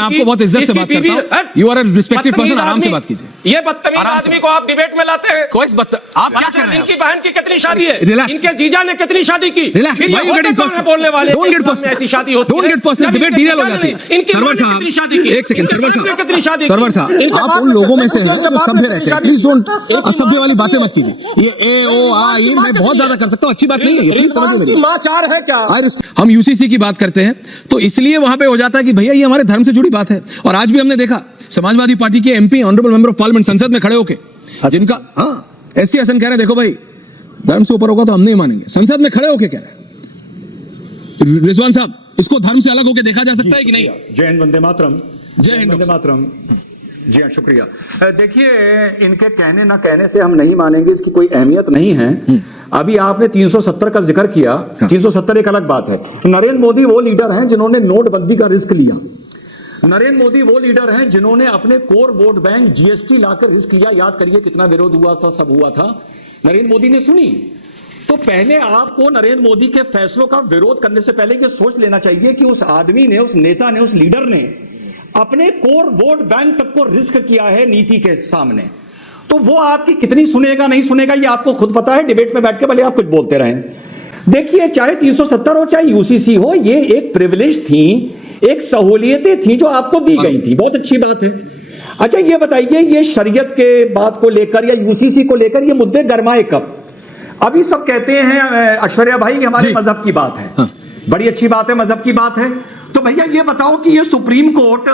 मैं आपको बहुत इज्जत से बात करता हूं। You are a respected person, आराम से बात कीजिए। ये बदतमीज आदमी को आप डिबेट में लाते हैं। कोई आप क्या कर रहे हैं? इनकी बहन की कितनी शादी है? रिलैक्स। इनके जीजा ने कितनी शादी की? रिलैक्स, फिर ये होते कौन है बोलने वाले? डोंट गेट पर्सनल, ऐसी शादी होती है। Don't get personal, debate deal हो जाती है। इनकी सरवर बहन ने साहब कितनी शादी की? एक सेकंड, सरवर साहब कितनी शादी? सरवर साहब आप उन लोगों में से हैं जो सभ्य रहते हैं। प्लीज डोंट असभ्य वाली बातें मत कीजिए। ये ए ओ आ ये मैं बहुत ज्यादा कर सकता हूं, अच्छी बात नहीं है, प्लीज समझिए मेरी। मां चार है क्या? हम यूसीसी की बात करते हैं तो इसलिए वहां पे हो जाता है कि भैया ये हमारे धर्म से जुड़ी बात है। और आज भी हमने देखा समाजवादी पार्टी के MP honourable member of parliament संसद में खड़े होके जिनका एसटी हसन कह रहे हैं देखो भाई धर्म से ऊपर होगा तो हम नहीं मानेंगे, संसद में खड़े होके कह रहे हैं। रिजवान साहब इसको धर्म से अलग होके देखा जा सकता है कि नहीं? जय हिंद, वंदे मातरम। जय हिंद, वंदे मातरम। जी हाँ, शुक्रिया। देखिए, इनके कहने ना कहने से हम नहीं मानेंगे, इसकी कोई अहमियत नहीं है। अभी आपने 370 का जिक्र किया, 370 एक अलग बात है। नरेंद्र मोदी वो लीडर हैं जिन्होंने नोटबंदी का रिस्क लिया। नरेंद्र मोदी वो लीडर हैं जिन्होंने अपने कोर वोट बैंक जीएसटी लाकर रिस्क लिया। याद करिए कितना विरोध हुआ था, सब हुआ था, नरेंद्र मोदी ने सुनी। तो पहले आपको नरेंद्र मोदी के फैसलों का विरोध करने से पहले ये सोच लेना चाहिए कि उस आदमी ने, उस नेता ने, उस लीडर ने अपने कोर वोट बैंक तक को रिस्क किया है नीति के सामने। तो वो आपकी कितनी सुनेगा नहीं सुनेगा ये आपको खुद पता है। डिबेट में बैठ के भले आप कुछ बोलते रहें। देखिए, चाहे 370 हो चाहे यूसीसी हो, ये एक प्रिविलेज थी, एक सहूलियतें थी जो आपको दी गई थी। बहुत अच्छी बात है। अच्छा ये बताइए, ये शरीयत के बात को लेकर या यूसीसी को लेकर ये मुद्दे गरमाए कब? अभी सब कहते हैं ऐश्वर्या भाई हमारे मजहब की बात है। बड़ी अच्छी बात है, मजहब की बात है। तो भैया ये बताओ कि ये सुप्रीम कोर्ट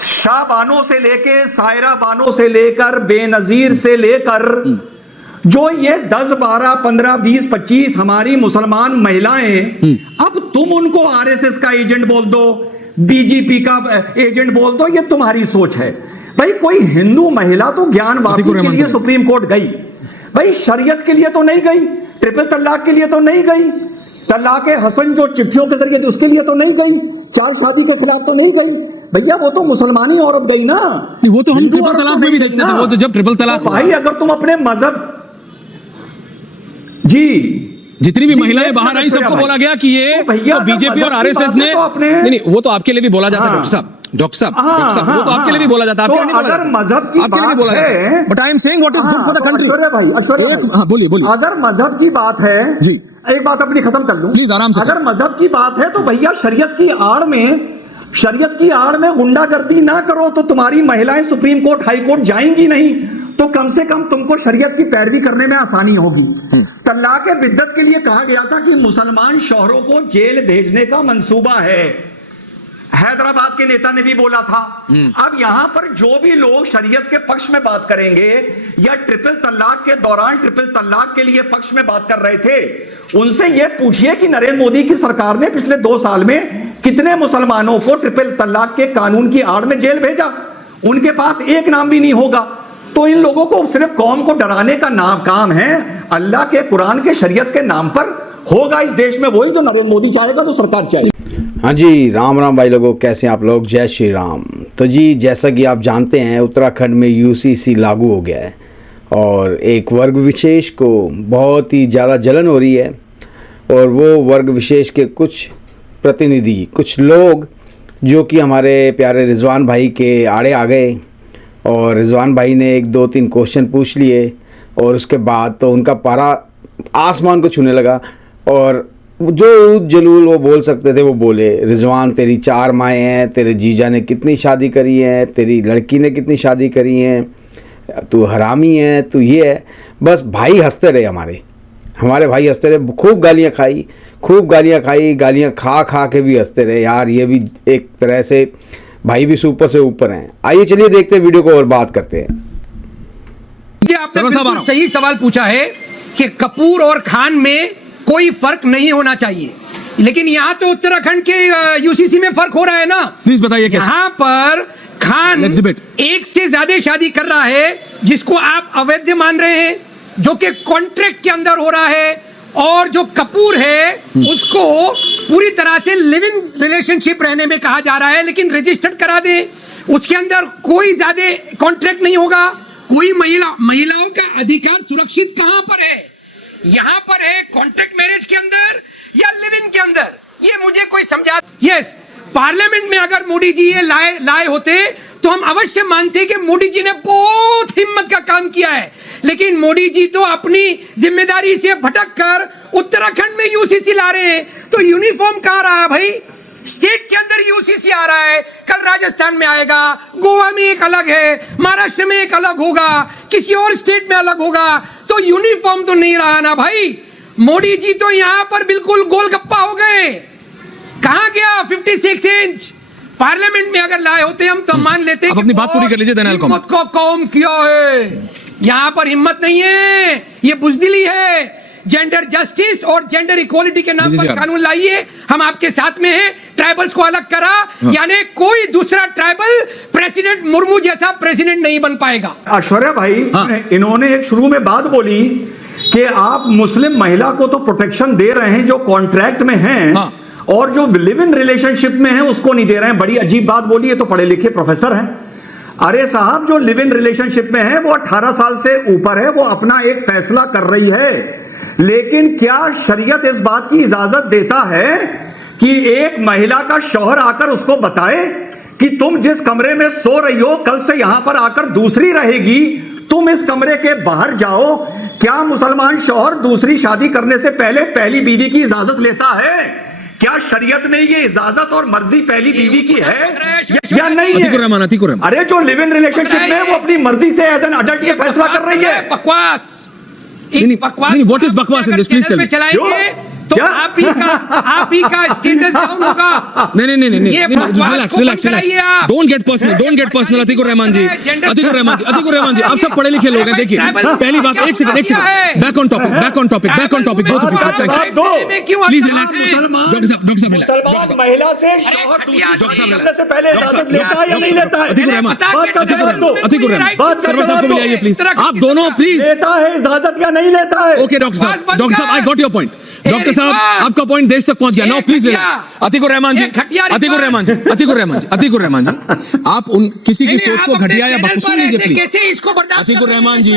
शाह बानो से लेके सायरा बानो से लेकर बेनजीर से लेकर जो ये 10, 12, 15, 20, 25 हमारी मुसलमान महिलाएं, अब तुम उनको आरएसएस का एजेंट बोल दो, बीजेपी का एजेंट बोल दो, ये तुम्हारी सोच है। भाई कोई हिंदू महिला तो ज्ञान वापसी के लिए सुप्रीम कोर्ट गई, भाई शरीयत के लिए तो नहीं गई, ट्रिपल तलाक के लिए तो नहीं गई, तलाक हसन जो चिट्ठियों के जरिए उसके लिए तो नहीं गई, चार शादी के खिलाफ तो नहीं गई। भैया वो तो मुसलमानी औरत गई ना। वो तो हम ट्रिपल तलाक में भी देखते थे, वो तो जब ट्रिपल तलाक तो भाई अगर तुम अपने मजहब जी जितनी भी महिलाएं बाहर आई सबको बोला गया कि ये तो बीजेपी और आरएसएस ने नहीं, वो तो आपके लिए भी बोला जाता है डॉक्टर साहब, डॉक्टर साहब वो तो आपके लिए भी बोला जाता है, आपके लिए नहीं बोला जाता। मजहब की आपके लिए भी बोला जाता है, but I am saying what is good for the country. भाई बोलिए बोलिए। अगर मजहब की बात है जी, एक बात अपनी खत्म कर लूं प्लीज आराम से। अगर मजहब की बात है तो भैया शरीयत की आड़ में गुंडागर्दी ना करो तो तुम्हारी महिलाएं सुप्रीम कोर्ट हाई कोर्ट जाएंगी नहीं, तो कम से कम तुमको शरीयत की पैरवी करने में आसानी होगी। तलाक बिद्दत के लिए कहा गया था कि मुसलमान शौहरों को जेल भेजने का मंसूबा है, हैदराबाद के नेता ने भी बोला था। अब यहां पर जो भी लोग शरीयत के पक्ष में बात करेंगे या ट्रिपल तलाक के दौरान ट्रिपल तलाक के लिए पक्ष में बात कर रहे थे, उनसे यह पूछिए कि नरेंद्र मोदी की सरकार ने पिछले 2 साल में कितने मुसलमानों को ट्रिपल तलाक के कानून की आड़ में जेल भेजा। उनके पास एक नाम भी नहीं होगा। तो इन लोगों को सिर्फ कौम को डराने का नाम काम है, अल्लाह के कुरान के शरीयत के नाम पर होगा इस देश में वही जो नरेंद्र मोदी चाहेगा, जो सरकार चाहेगी। हाँ जी, राम राम भाई लोगों, कैसे हैं आप लोग? जय श्री राम। तो जी जैसा कि आप जानते हैं उत्तराखंड में यूसीसी लागू हो गया है और एक वर्ग विशेष को बहुत ही ज़्यादा जलन हो रही है। और वो वर्ग विशेष के कुछ प्रतिनिधि, कुछ लोग जो कि हमारे प्यारे रिजवान भाई के आड़े आ गए और रिजवान भाई ने 1, 2, 3 क्वेश्चन पूछ लिए और उसके बाद तो उनका पारा आसमान को छूने लगा और जो जलूल वो बोल सकते थे वो बोले। रिजवान तेरी 4 माएँ हैं, तेरे जीजा ने कितनी शादी करी हैं, तेरी लड़की ने कितनी शादी करी हैं, तू हरामी है, तू ये है। बस भाई हंसते रहे, हमारे भाई हंसते रहे, खूब गालियाँ खाई, गालियाँ खा खा के भी हंसते रहे। यार ये भी एक तरह से भाई भी सुपर से ऊपर हैं। आइए चलिए देखते हैं वीडियो को और बात करते हैं। ये आपने बिल्कुल सही सवाल पूछा है कि कपूर और खान में कोई फर्क नहीं होना चाहिए, लेकिन यहाँ तो उत्तराखंड के यूसीसी में फर्क हो रहा है ना। प्लीज बताइए कैसे? यहाँ पर खान एक से ज्यादा शादी कर रहा है जिसको आप अवैध मान रहे हैं, जो कि कॉन्ट्रैक्ट के अंदर हो रहा है, और जो कपूर है उसको पूरी तरह से लिव इन रिलेशनशिप रहने में कहा जा रहा है, लेकिन रजिस्टर्ड करा दे, उसके अंदर कोई ज्यादा कॉन्ट्रैक्ट नहीं होगा। कोई महिलाओं का अधिकार सुरक्षित कहां पर है? यहां पर है कॉन्ट्रैक्ट मैरिज के अंदर या लिव इन के अंदर? ये मुझे कोई समझा। यस, पार्लियामेंट में अगर मोदी जी ये लाए होते तो हम अवश्य मानते कि मोदी जी ने बहुत हिम्मत का काम किया है, लेकिन मोदी जी तो अपनी जिम्मेदारी से भटक कर उत्तराखंड में यूसीसी ला रहे हैं। तो यूनिफॉर्म कहां रहा है भाई? स्टेट के अंदर यूसीसी आ रहा है, कल राजस्थान में आएगा, गोवा में एक अलग है, महाराष्ट्र में एक अलग होगा, किसी और स्टेट में अलग होगा, तो यूनिफॉर्म तो नहीं रहा ना भाई। मोदी जी तो यहां पर बिल्कुल गोलगप्पा हो गए। कहां गया 56 इंच? पार्लियामेंट में अगर लाए होते हम तो मान लेते आप अपनी बात पूरी कर लीजिए, then I'll comment। हिम्मत को कौम किया है, यहां पर हिम्मत नहीं है, ये बुजदिली है। जेंडर जस्टिस और जेंडर इक्वालिटी के नाम पर कानून लाइए, हम आपके साथ में हैं। ट्राइबल्स को अलग करा, यानी कोई दूसरा ट्राइबल प्रेसिडेंट मुर्मू जैसा प्रेसिडेंट नहीं बन पाएगा। ऐश्वर्या भाई, इन्होंने एक शुरू में बात बोली कि आप मुस्लिम महिला को तो प्रोटेक्शन दे रहे हैं जो कॉन्ट्रैक्ट में हैं, और जो लिव इन रिलेशनशिप में है उसको नहीं दे रहे हैं। बड़ी अजीब बात बोली है, तो पढ़े लिखे प्रोफेसर हैं। अरे साहब, जो लिव इन रिलेशनशिप में है वो 18 साल से ऊपर है, वो अपना एक फैसला कर रही है, लेकिन क्या शरीयत इस बात की इजाजत देता है कि एक महिला का शौहर आकर उसको बताए कि तुम जिस कमरे में सो रही हो कल से यहां पर आकर दूसरी रहेगी, तुम इस कमरे के बाहर जाओ? क्या मुसलमान शौहर दूसरी शादी करने से पहले पहली बीवी की इजाजत लेता है? क्या शरीयत में ये इजाजत और मर्जी पहली बीवी की है या नहीं है? अरे जो लिव इन रिलेशनशिप में वो अपनी मर्जी से एज एन अडल्ट ये फैसला कर रही है। बकवास, व्हाट इज बकवास in this? Please tell me. चलाएंगे तो आप ही का स्टेटस डाउन होगा। नहीं, relax, don't get personal. Atiqur Rahman ji, आप सब पढ़े लिखे लोग हैं। देखिए, पहली बात, एक second, back on topic, both of you please relax. Doctor साहब रिलैक्स। महिला से शौहर दूसरी करने से पहले इजाजत लेता है या नहीं लेता है? अतीकुर रहमान, सर्वर साहब को बुलाइए प्लीज। आप दोनों प्लीज। लेता है इजाजत या नहीं लेता है? ओके डॉक्टर साहब, I got your point. Doctor साहब, आपका पॉइंट देश तक पहुंच गया। Now please relax. Atiqur Rahman ji, आप उन किसी की सोच को घटिया या बकवास सुन लीजिए प्लीज। अतीकुर रहमान जी,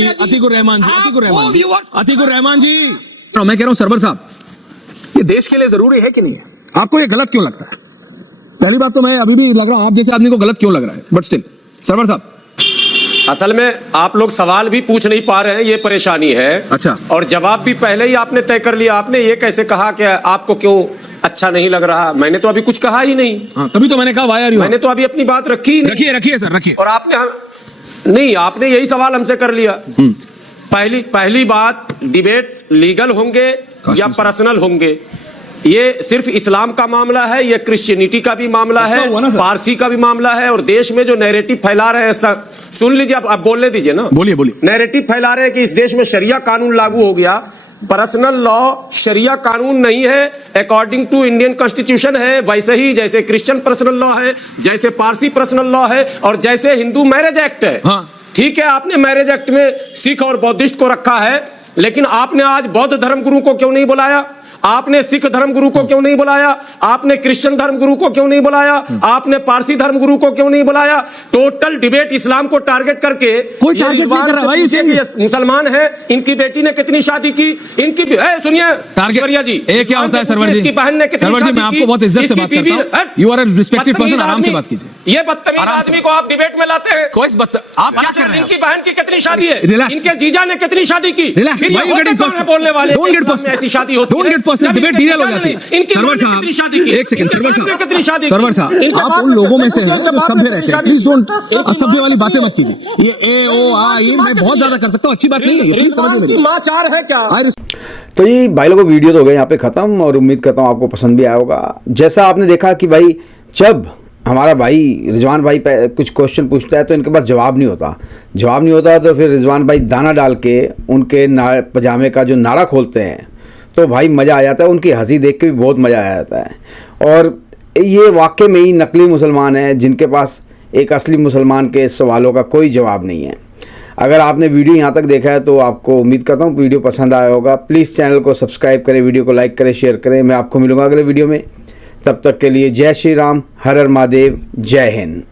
मैं कह रहा हूं सर्वर साहब, ये देश के लिए जरूरी है कि नहीं है? आपको ये गलत क्यों लगता है? पहली बात तो मैं अभी भी लग रहा हूं आप जैसे आदमी को गलत क्यों लग रहा है, बट स्टिल सर्वर साहब, असल में आप लोग सवाल भी पूछ नहीं पा रहे हैं, ये परेशानी है। अच्छा। और जवाब भी पहले ही आपने तय कर लिया। आपने ये कैसे कहा कि आपको क्यों अच्छा नहीं लग रहा? मैंने तो अभी कुछ कहा ही नहीं। तभी तो मैंने कहा वाई आर यू? मैंने तो अभी अपनी बात रखी ही नहीं। रखिए सर, रखिए। और आपने यही सवाल हमसे कर लिया। पहली बात, डिबेट लीगल होंगे या पर्सनल होंगे? ये सिर्फ इस्लाम का मामला है, ये क्रिश्चियनिटी का भी मामला है, पारसी का भी मामला है। और देश में जो नैरेटिव फैला रहे हैं, सुन लीजिए, आप बोलने दीजिए ना। बोलिए। नैरेटिव फैला रहे हैं कि इस देश में शरिया कानून लागू हो गया। पर्सनल लॉ शरिया कानून नहीं है, अकॉर्डिंग टू इंडियन कॉन्स्टिट्यूशन है, वैसे ही जैसे क्रिश्चियन पर्सनल लॉ है, जैसे पारसी पर्सनल लॉ है, और जैसे हिंदू मैरिज एक्ट है। ठीक है, आपने मैरिज एक्ट में सिख और बौद्धिस्ट को रखा है, लेकिन आपने आज बौद्ध धर्म गुरु को क्यों नहीं बुलाया? आपने सिख धर्म गुरु को क्यों नहीं बुलाया? आपने क्रिश्चियन धर्म गुरु को क्यों नहीं बुलाया? आपने पारसी धर्म गुरु को क्यों नहीं बुलाया? टोटल डिबेट इस्लाम को टारगेट करके, कोई टारगेट नहीं कर रहा भाई। ये मुसलमान है, इनकी बेटी ने कितनी शादी की, इनकी सुनिए ऐश्वर्या जी, ये क्या होता है सर्वर जी? इसकी बहन ने कितनी शादी की? मैं आपको बहुत इज्जत से बात करता हूं, you are a respected person, आराम से बात कीजिए। ये बदतमीज आदमी को आप डिबेट में लाते हैं। आप क्या कर रहे हैं? इनकी बहन की कितनी शादी है? रिलैक्स। इनके जीजा ने कितनी शादी की? रिलैक्स, बोलने वाले ऐसी शादी होती है। Don't get personal, debate deal हो जाती है। सर्वर साहब, एक सेकंड, सर्वर साहब, आप उन लोगों में से हैं जो सभ्य रहते हैं। प्लीज डोंट असभ्य वाली बातें मत कीजिए। ये ए ओ आ ई मैं बहुत ज्यादा कर सकता हूँ, अच्छी बात नहीं है, प्लीज समझिए मेरी। मां चार है क्या? तो ये भाई लोगों वीडियो तो हो गए यहाँ पे ख़त्म, और उम्मीद करता हूँ आपको पसंद भी आया होगा। जैसा आपने देखा कि भाई जब हमारा भाई रिजवान भाई कुछ क्वेश्चन पूछता है तो इनके पास जवाब नहीं होता तो फिर रिजवान भाई दाना डाल के उनके पजामे का जो नाड़ा खोलते हैं तो भाई मज़ा आ जाता है। उनकी हंसी देख के भी बहुत मज़ा आ जाता है। और ये वाकई में ही नकली मुसलमान हैं जिनके पास एक असली मुसलमान के सवालों का कोई जवाब नहीं है। अगर आपने वीडियो यहाँ तक देखा है तो आपको उम्मीद करता हूँ वीडियो पसंद आया होगा। प्लीज़ चैनल को सब्सक्राइब करें, वीडियो को लाइक करें, शेयर करें। मैं आपको मिलूँगा अगले वीडियो में। तब तक के लिए जय श्री राम, हर हर महादेव, जय हिंद।